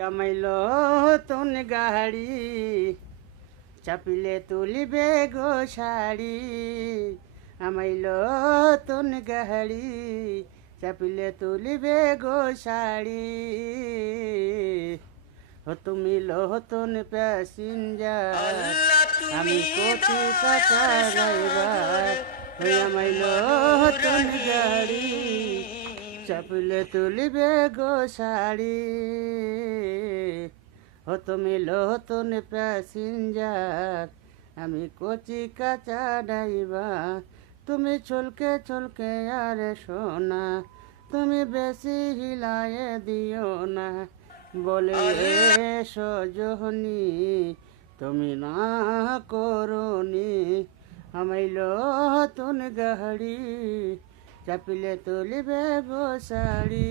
আমাইল তুন গাড়ি চাপিলে তুলিবে গো শাড়ি আমাইল তুন গাড়ি চাপিলে তুলিবে গো শাড়ি ও তুমি লোহতন প্যাসেঞ্জার আমি কোটি কাটা ড্রাইভার ওই আমায় লোহতন গাড়ি চাপিলে তুলিবে গো শাড়ি ও তুমি লোহতন প্যাসেঞ্জার আমি কোচি কাঁচা ড্রাইভার তুমি চলকে চলকে আরে সোনা তুমি বেশি হিলায়ে দিও না বলে সজনি তুমি না করনি আমায় লোহতন গাড়ি চাপিলে তুলিবে গো শাড়ি